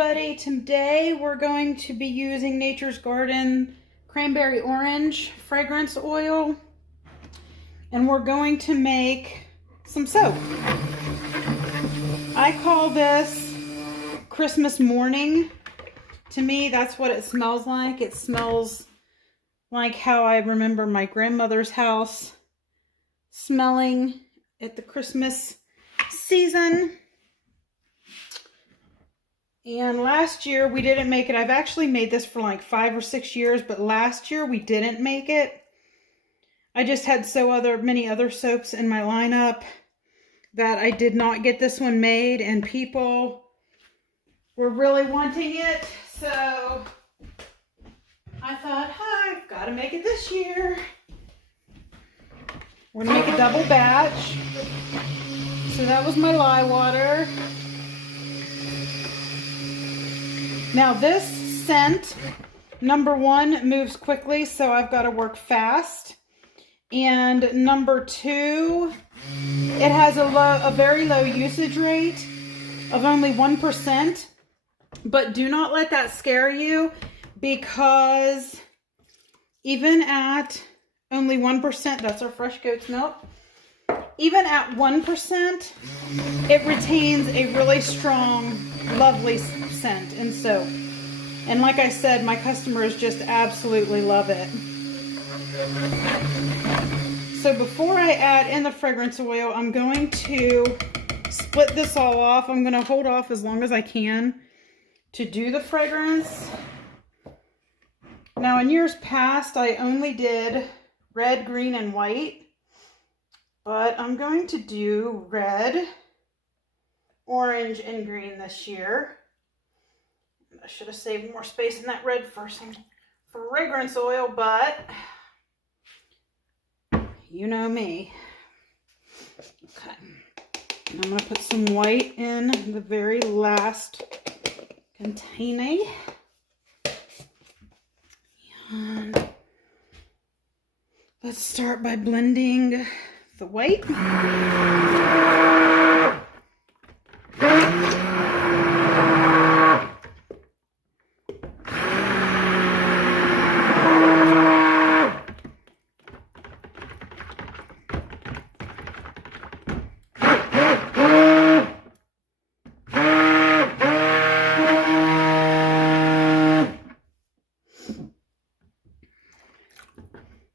everybody. Today we're going to be using Nature's Garden Cranberry Orange Fragrance Oil, and we're going to make some soap. I call this Christmas morning. To me, that's what it smells like. It smells like how I remember my grandmother's house smelling at the Christmas season. And last year we didn't make it. I've actually made this for like 5 or 6 years, but last year we didn't make it. I just had many other soaps in my lineup that I did not get this one made, and people were really wanting it. So I thought, I've got to make it this year. We're going to make a double batch. So that was my lye water. Now this scent, number one, moves quickly, so I've got to work fast. And number two, it has a very low usage rate of only 1%. But do not let that scare you, because even at only 1%, that's our fresh goat's milk, even at 1%, it retains a really strong, lovely scent and soap. And like I said, my customers just absolutely love it. So before I add in the fragrance oil, I'm going to split this all off. I'm going to hold off as long as I can to do the fragrance. Now in years past, I only did red, green, and white. But I'm going to do red, orange, and green this year. I should have saved more space in that red for fragrance oil, but you know me. Okay. And I'm going to put some white in the very last container. And let's start by blending the white.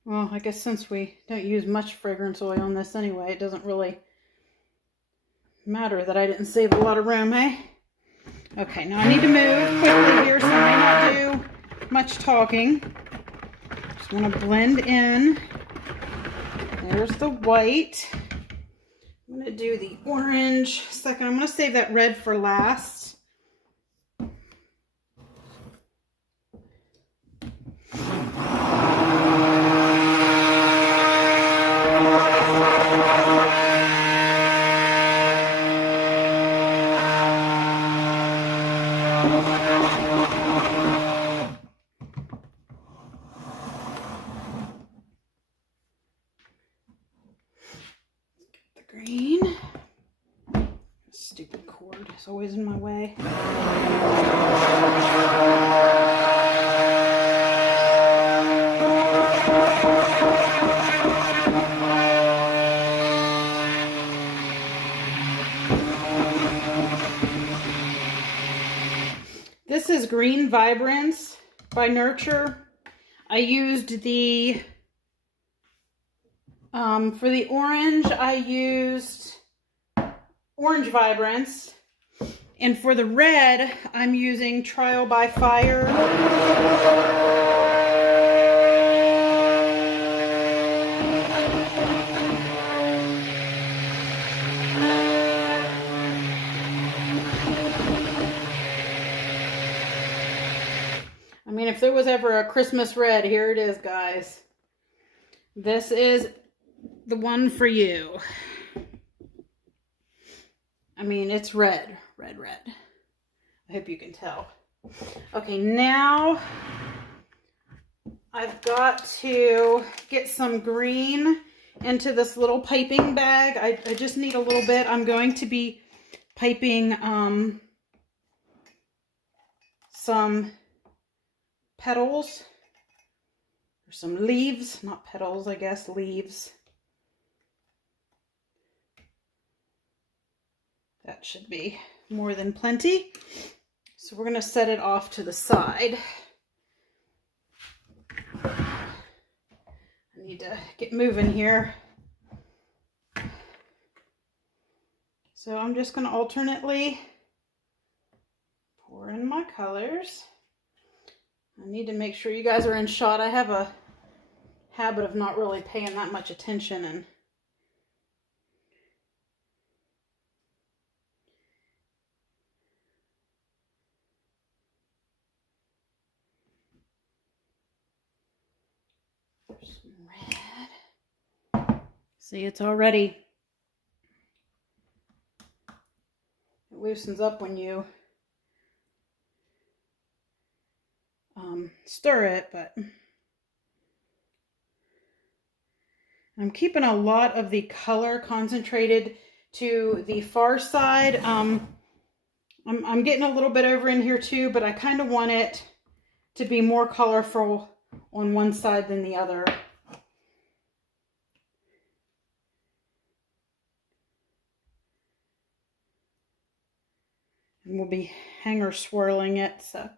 Well, I guess since we don't use much fragrance oil on this anyway, it doesn't really matter that I didn't save a lot of room, eh? Okay, now I need to move quickly here, so I may not do much talking. Just want to blend in. There's the white. I'm going to do the orange second. I'm going to save that red for last. Green. Stupid cord is always in my way. This is Green Vibrance by Nurture. I used the for the orange, I used Orange Vibrance. And for the red, I'm using Trial by Fire. I mean, if there was ever a Christmas red, here it is, guys. This is the one for you. I mean, it's red, red, red. I hope you can tell. Okay, now I've got to get some green into this little piping bag. I just need a little bit. I'm going to be piping some petals, or some leaves, not petals, I guess, leaves. That should be more than plenty. So we're going to set it off to the side. I need to get moving here. So I'm just going to alternately pour in my colors. I need to make sure you guys are in shot. I have a habit of not really paying that much attention, and there's some red. See, it's already, it loosens up when you stir it, but I'm keeping a lot of the color concentrated to the far side. I'm getting a little bit over in here too, but I kind of want it to be more colorful on one side than the other. And we'll be hanger swirling it, so.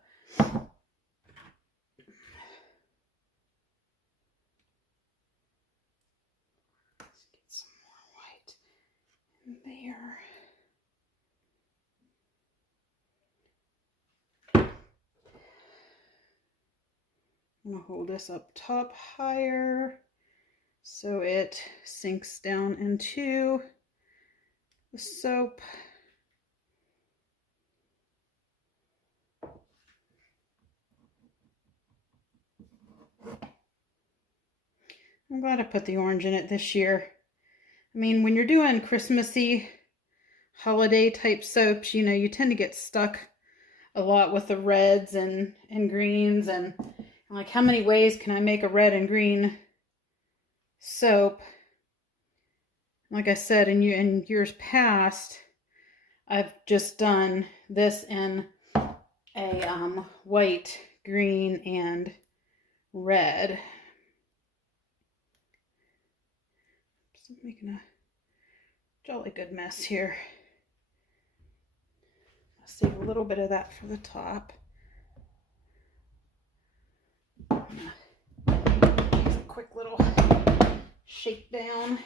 Let's get some more white in there. I'm going to hold this up top higher so it sinks down into the soap. I'm glad I put the orange in it this year. I mean, when you're doing Christmassy holiday type soaps, you know, you tend to get stuck a lot with the reds and greens, and like, how many ways can I make a red and green soap? Like I said, in years past, I've just done this in a white, green, and red. Oops, I'm making a jolly good mess here. I'll save a little bit of that for the top. Just a quick little shake down.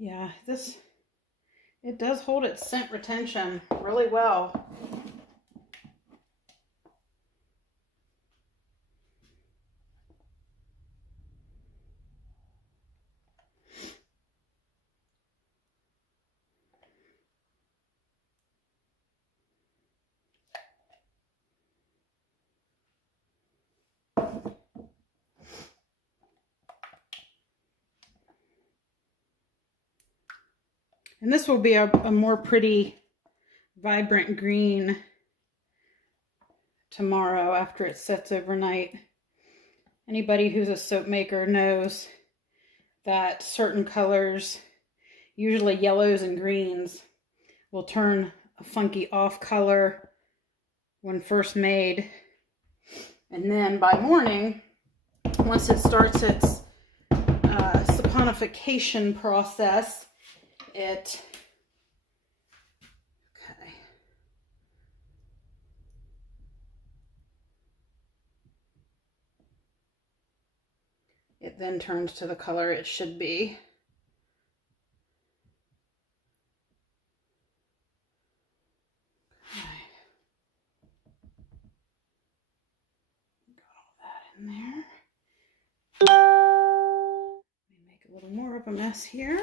Yeah, it does hold its scent retention really well. And this will be a more pretty, vibrant green tomorrow after it sets overnight. Anybody who's a soap maker knows that certain colors, usually yellows and greens, will turn a funky off color when first made. And then by morning, once it starts its saponification process, it then turns to the color it should be. Okay. Got all that in there. Let me make a little more of a mess here.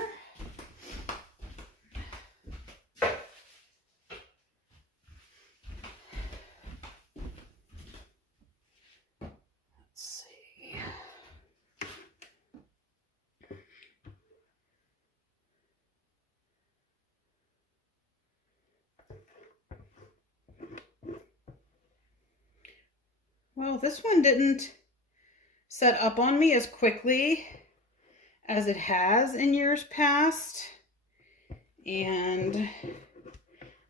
Well, this one didn't set up on me as quickly as it has in years past, and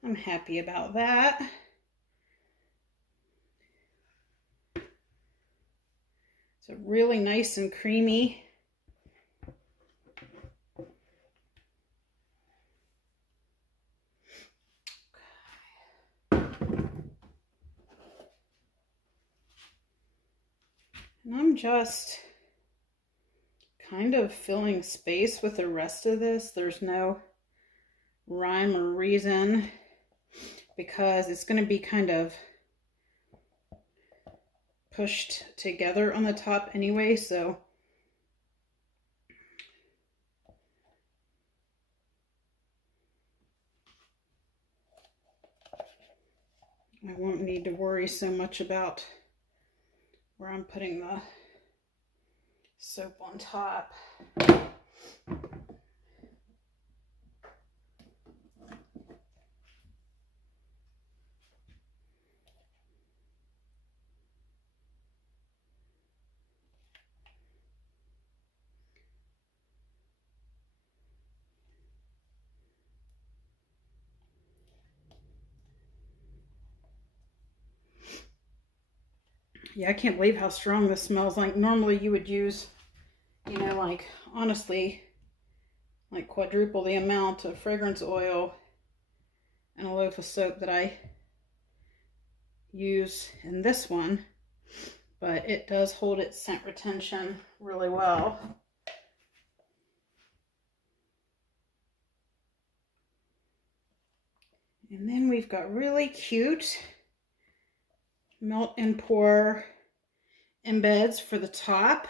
I'm happy about that. It's really nice and creamy. And I'm just kind of filling space with the rest of this. There's no rhyme or reason because it's going to be kind of pushed together on the top anyway, so I won't need to worry so much about where I'm putting the soap on top. Yeah, I can't believe how strong this smells. Like normally you would use, you know, like honestly, like quadruple the amount of fragrance oil and a loaf of soap that I use in this one, but it does hold its scent retention really well. And then we've got really cute melt and pour embeds for the top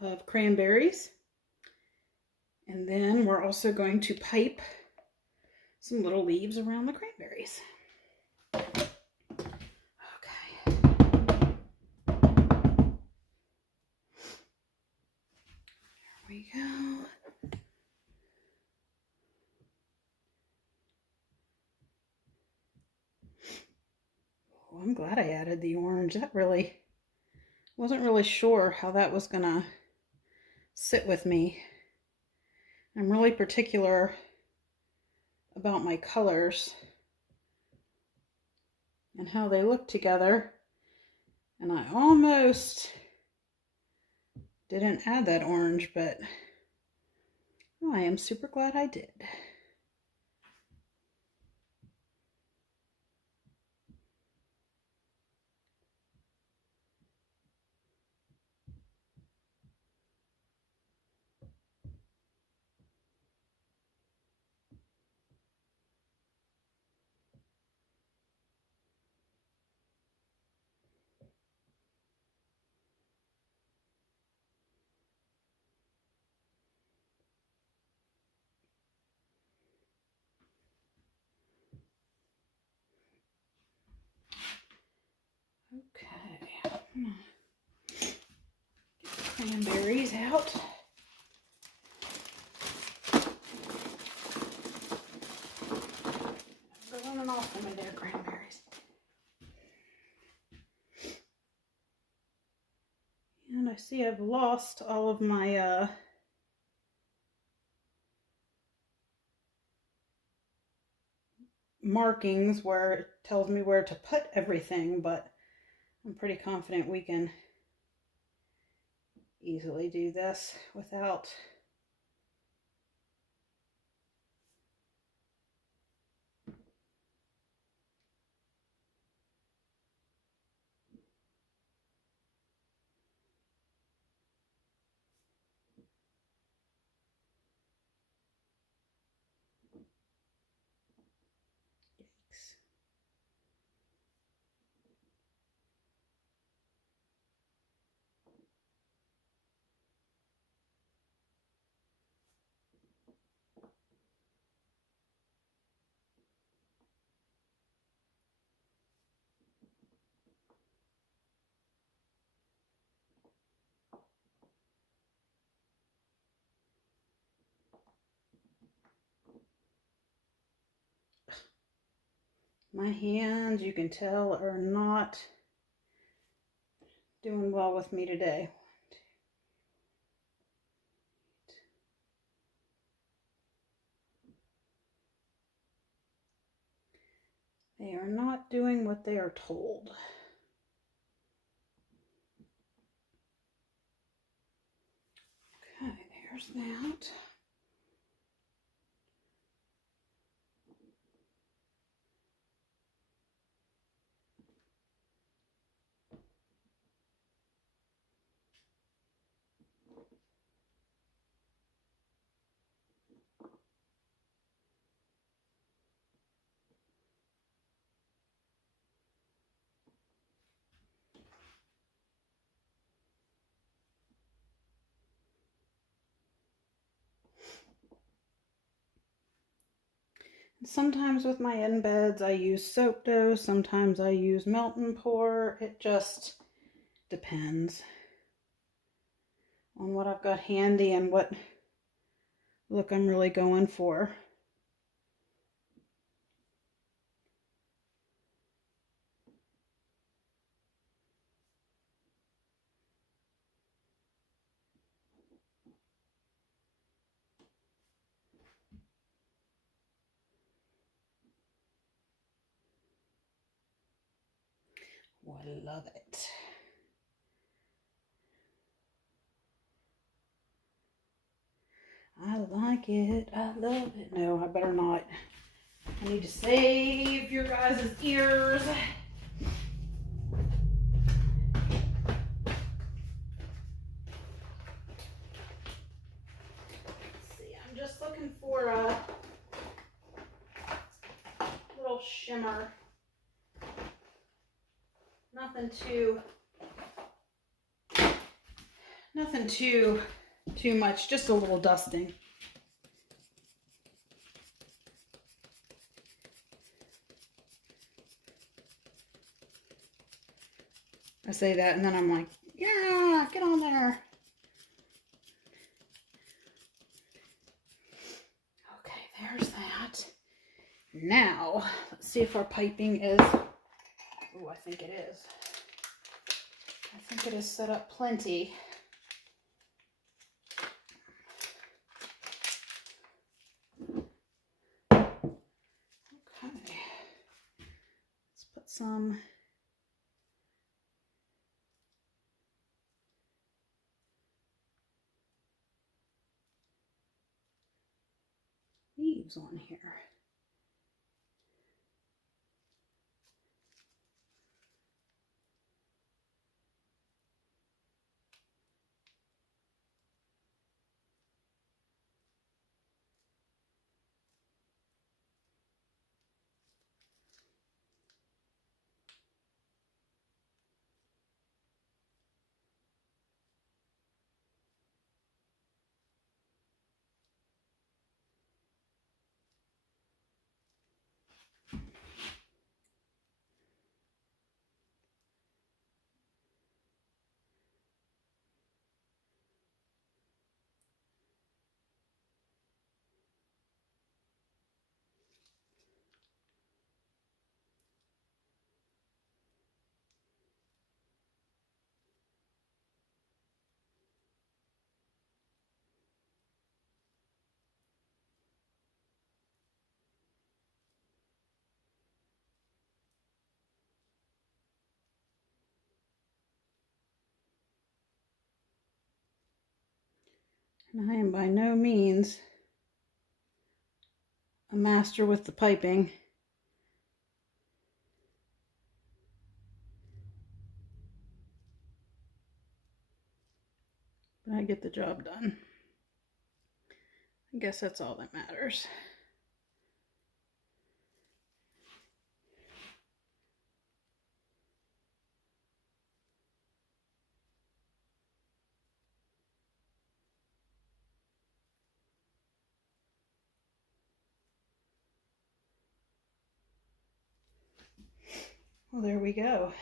of cranberries. And then we're also going to pipe some little leaves around the cranberries. Okay. There we go. Oh, I'm glad I added the orange. That really wasn't really sure how that was gonna sit with me. I'm really particular about my colors and how they look together, and I almost didn't add that orange, but oh, I am super glad I did. Okay, get the cranberries out. Go on and off of my dear cranberries. And I see I've lost all of my markings where it tells me where to put everything, but I'm pretty confident we can easily do this without yikes. My hands, you can tell, are not doing well with me today. They are not doing what they are told. Okay, there's that. Sometimes with my embeds, I use soap dough. Sometimes I use melt and pour. It just depends on what I've got handy and what look I'm really going for. Oh, I love it. I like it. I love it. No, I better not. I need to save your guys' ears. Let's see, I'm just looking for a little shimmer. Nothing too much, just a little dusting. I say that and then I'm like, yeah, get on there. Okay, there's that. Now, let's see if our piping is, oh, I think it is. I think it is set up plenty. Okay, let's put some leaves on here. And I am by no means a master with the piping. But I get the job done. I guess that's all that matters. Well, there we go.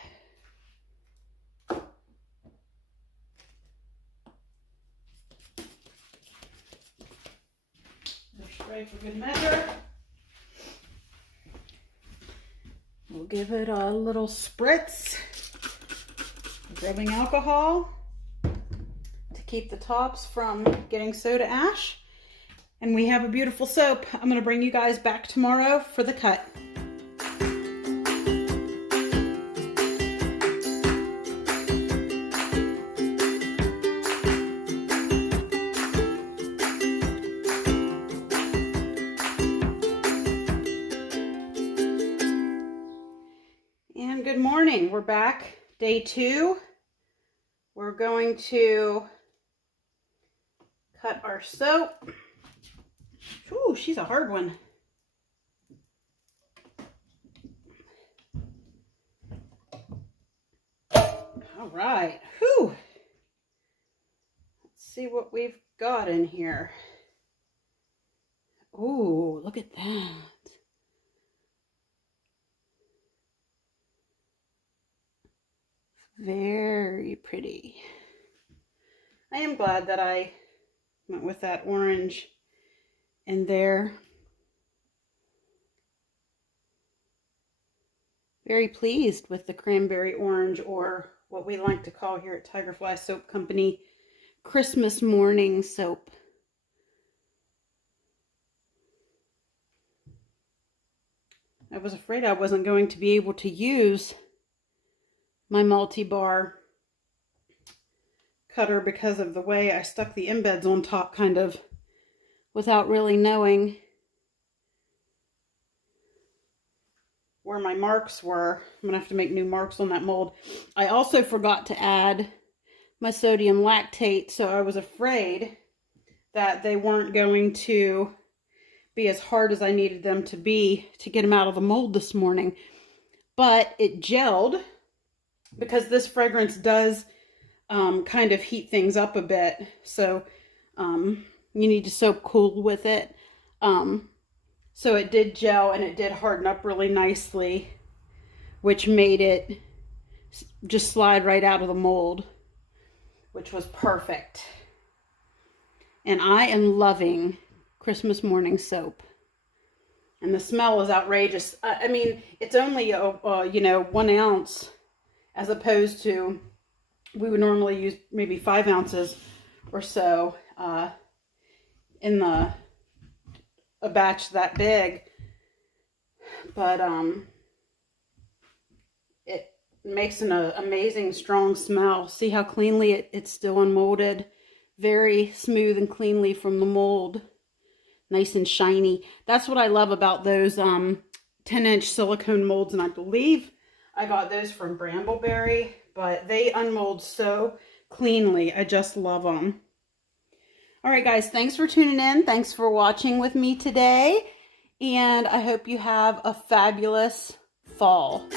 Spray for good measure. We'll give it a little spritz of rubbing alcohol to keep the tops from getting soda ash. And we have a beautiful soap. I'm going to bring you guys back tomorrow for the cut. And good morning. We're back. Day 2. We're going to cut our soap. Ooh, she's a hard one. All right. Whew. Let's see what we've got in here. Ooh, look at that. Very pretty. I am glad that I went with that orange in there. Very pleased with the cranberry orange, or what we like to call here at Tigerfly Soap Company, Christmas morning soap. I was afraid I wasn't going to be able to use my multi-bar cutter because of the way I stuck the embeds on top, kind of without really knowing where my marks were. I'm gonna have to make new marks on that mold. I also forgot to add my sodium lactate, so I was afraid that they weren't going to be as hard as I needed them to be to get them out of the mold this morning. But it gelled, because this fragrance does kind of heat things up a bit. So you need to soap cool with it. So it did gel and it did harden up really nicely, which made it just slide right out of the mold, which was perfect. And I am loving Christmas morning soap. And the smell is outrageous. I mean, it's only, 1 ounce, as opposed to, we would normally use maybe 5 ounces or so in a batch that big. But it makes an amazing strong smell. See how cleanly it's still unmolded. Very smooth and cleanly from the mold. Nice and shiny. That's what I love about those 10-inch silicone molds, and I believe I got those from Brambleberry, but they unmold so cleanly. I just love them. All right, guys, thanks for tuning in. Thanks for watching with me today, and I hope you have a fabulous fall.